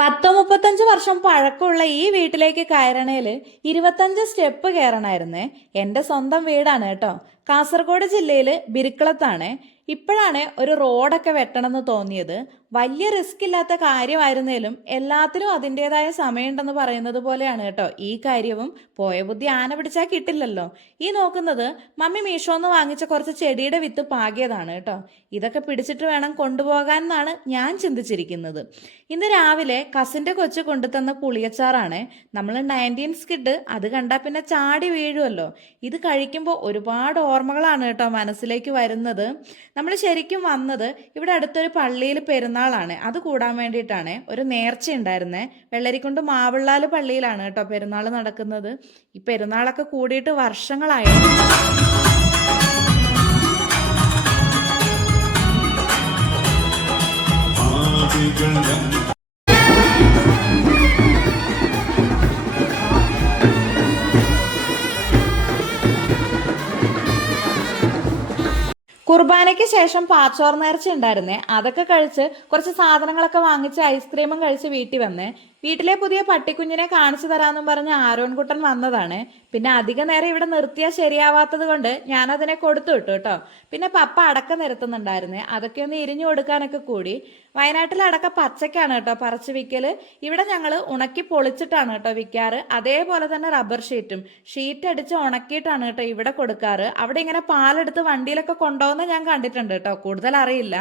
പത്ത് മുപ്പത്തഞ്ച് വർഷം പഴക്കമുള്ള ഈ വീട്ടിലേക്ക് കയറണേൽ ഇരുപത്തഞ്ച് സ്റ്റെപ്പ് കയറണമായിരുന്നേ എന്റെ സ്വന്തം വീടാണ് കേട്ടോ. കാസർഗോഡ് ജില്ലയിൽ ബിരിക്കുളത്താണ്. ഇപ്പോഴാണ് ഒരു റോഡൊക്കെ വെട്ടണമെന്ന് തോന്നിയത്. വലിയ റിസ്ക് ഇല്ലാത്ത കാര്യമായിരുന്നേലും എല്ലാത്തിനും അതിന്റെതായ സമയമുണ്ടെന്ന് പറയുന്നത് പോലെയാണ് കേട്ടോ. ഈ കാര്യവും പോയ ബുദ്ധി ആന പിടിച്ചാൽ കിട്ടില്ലല്ലോ. ഈ നോക്കുന്നത് മമ്മി മീഷോ എന്ന് വാങ്ങിച്ച കുറച്ച് ചെടിയുടെ വിത്ത് പാകിയതാണ് കേട്ടോ. ഇതൊക്കെ പിടിച്ചിട്ട് വേണം കൊണ്ടുപോകാൻ എന്നാണ് ഞാൻ ചിന്തിച്ചിരിക്കുന്നത്. ഇന്ന് രാവിലെ കസിന്റെ കൊച്ച് കൊണ്ടുതന്ന പുളിയച്ചാറാണ്. നമ്മൾ നയന്റീൻ സ്കിഡ് അത് കണ്ടാൽ പിന്നെ ചാടി വീഴുമല്ലോ ഇത് കഴിക്കുമ്പോൾ ഒരുപാട് ഓർമ്മകളാണ് കേട്ടോ മനസ്സിലേക്ക് വരുന്നത്. നമ്മൾ ശരിക്കും വന്നത് ഇവിടെ അടുത്തൊരു പള്ളിയിൽ പെരുന്നാളാണ്. അത് കൂടാൻ വേണ്ടിയിട്ടാണ്. ഒരു നേർച്ച ഉണ്ടായിരുന്നേ. വെള്ളരിക്കുണ്ട് മാവിള്ളാൽ പള്ളിയിലാണ് കേട്ടോ പെരുന്നാൾ നടക്കുന്നത്. ഈ പെരുന്നാളൊക്കെ കൂടിയിട്ട് വർഷങ്ങളായി. കുർബാനയ്ക്ക് ശേഷം പാച്ചോർ നേർച്ച ഉണ്ടായിരുന്നേ. അതൊക്കെ കഴിച്ച് കുറച്ച് സാധനങ്ങളൊക്കെ വാങ്ങിച്ച് ഐസ്ക്രീമും കഴിച്ച് വീട്ടിൽ വന്ന്. വീട്ടിലെ പുതിയ പട്ടിക്കുഞ്ഞിനെ കാണിച്ചു തരാമെന്നും പറഞ്ഞ് ആരോൺകുട്ടൻ വന്നതാണ്. പിന്നെ അധിക നേരം ഇവിടെ നിർത്തിയാൽ ശരിയാവാത്തത് കൊണ്ട് ഞാനതിനെ കൊടുത്തു വിട്ടു കേട്ടോ. പിന്നെ പപ്പ അടക്ക നിരത്തുന്നുണ്ടായിരുന്നേ. അതൊക്കെ ഒന്ന് ഇരിഞ്ഞു കൊടുക്കാനൊക്കെ കൂടി. വയനാട്ടിൽ അടക്ക പച്ചക്കാണ് കേട്ടോ പറിച്ച് വിൽക്കൽ ഇവിടെ ഞങ്ങൾ ഉണക്കി പൊളിച്ചിട്ടാണ് കേട്ടോ വിൽക്കാറ് അതേപോലെ തന്നെ റബ്ബർ ഷീറ്റും ഷീറ്റ് അടിച്ച് ഉണക്കിയിട്ടാണ് കേട്ടോ ഇവിടെ കൊടുക്കാറ്. അവിടെ ഇങ്ങനെ പാലെടുത്ത് വണ്ടിയിലൊക്കെ കൊണ്ടുപോകുന്ന ഞാൻ കണ്ടിട്ടുണ്ട് കേട്ടോ. കൂടുതൽ അറിയില്ല.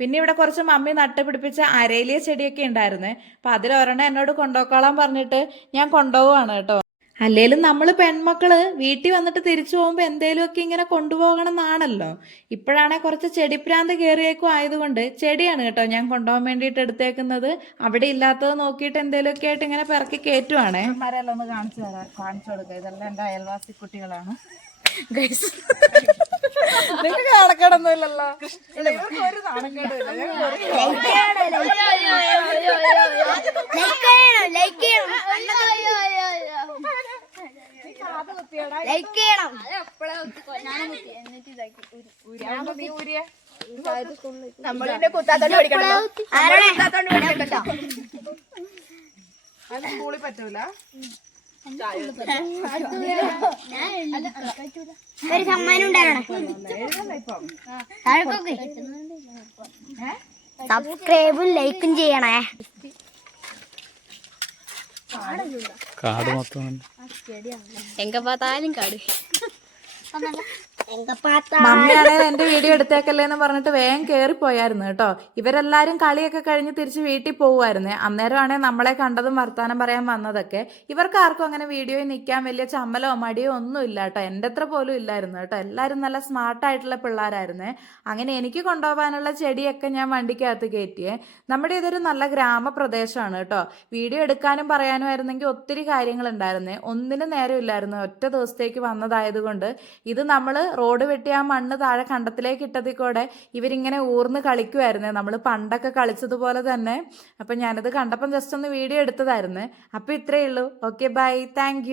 പിന്നെ ഇവിടെ കുറച്ച് മമ്മി നട്ടുപിടിപ്പിച്ച അരയിലിയ ചെടിയൊക്കെ ഉണ്ടായിരുന്നേ. അപ്പൊ അതിലൊരെണ്ണം എന്നോട് കൊണ്ടുപോക്കോളാൻ പറഞ്ഞിട്ട് ഞാൻ കൊണ്ടുപോവാണ് കേട്ടോ. അല്ലേലും നമ്മൾ പെൺമക്കൾ വീട്ടിൽ വന്നിട്ട് തിരിച്ചു പോകുമ്പോൾ എന്തേലുമൊക്കെ ഇങ്ങനെ കൊണ്ടുപോകണം എന്നാണല്ലോ ഇപ്പോഴാണെ കുറച്ച് ചെടിപ്രാന്ത് കയറിയേക്കും ആയതുകൊണ്ട് ചെടിയാണ് കേട്ടോ ഞാൻ കൊണ്ടുപോകാൻ വേണ്ടിയിട്ട് എടുത്തേക്കുന്നത്. അവിടെ ഇല്ലാത്തത് നോക്കിയിട്ട് എന്തേലുമൊക്കെ ആയിട്ട് ഇങ്ങനെ പിറക്കി കയറ്റുവാണേ. ഒന്ന് കാണിച്ചു തരാം. കാണിച്ചു കൊടുക്കുക ഇതെല്ലാം എന്റെ അയൽവാസി കുട്ടികളാണ്. നാണക്കേടൊന്നുമില്ലല്ലോ ഇവർക്ക് ഒരു നമ്മളിന്റെ കുത്താത്തോണ്ട് പഠിക്കണം അത് സ്കൂളിൽ പറ്റൂല. ഒരു സമ്മാനം ഉണ്ടാകണം സബ്സ്ക്രൈബും ലൈക്കും ചെയ്യണേ. കാട് മൊത്തം. എങ്ക പാത്താലും കാട്. മമ്മിയാണെങ്കിൽ എന്റെ വീഡിയോ എടുത്തേക്കല്ലേ എന്ന് പറഞ്ഞിട്ട് വേഗം കേറി പോയായിരുന്നു കേട്ടോ. ഇവരെല്ലാരും കളിയൊക്കെ കഴിഞ്ഞ് തിരിച്ച് വീട്ടിൽ പോവുമായിരുന്നു അന്നേരമാണെ നമ്മളെ കണ്ടതും വർത്താനം പറയാൻ വന്നതൊക്കെ. ഇവർക്ക് ആർക്കും അങ്ങനെ വീഡിയോയിൽ നിൽക്കാൻ വലിയ ചമ്മലോ മടിയോ ഒന്നും ഇല്ല കേട്ടോ. എന്റെ അത്ര പോലും ഇല്ലായിരുന്നു കേട്ടോ. എല്ലാവരും നല്ല സ്മാർട്ടായിട്ടുള്ള പിള്ളേരായിരുന്നേ. അങ്ങനെ എനിക്ക് കൊണ്ടുപോകാനുള്ള ചെടിയൊക്കെ ഞാൻ വണ്ടിക്കകത്ത് കയറ്റിയേ. നമ്മുടെ ഇതൊരു നല്ല ഗ്രാമപ്രദേശമാണ് കേട്ടോ. വീഡിയോ എടുക്കാനും പറയാനും ആയിരുന്നെങ്കിൽ ഒത്തിരി കാര്യങ്ങൾ കാര്യങ്ങളുണ്ടായിരുന്നേ. ഒന്നിനും നേരമില്ലായിരുന്നു. ഒറ്റ ദിവസത്തേക്ക് വന്നതായതുകൊണ്ട് ഇത് നമ്മൾ റോഡ് വെട്ടി ആ മണ്ണ് താഴെ കണ്ടത്തിലേക്ക് ഇട്ടതിൽ കൂടെ ഇവരിങ്ങനെ ഊർന്ന് കളിക്കുമായിരുന്നേ നമ്മൾ പണ്ടൊക്കെ കളിച്ചതുപോലെ തന്നെ. അപ്പം ഞാനത് കണ്ടപ്പം ജസ്റ്റ് ഒന്ന് വീഡിയോ എടുത്തതായിരുന്നു. അപ്പം ഇത്രയേ ഉള്ളൂ. Okay bye thank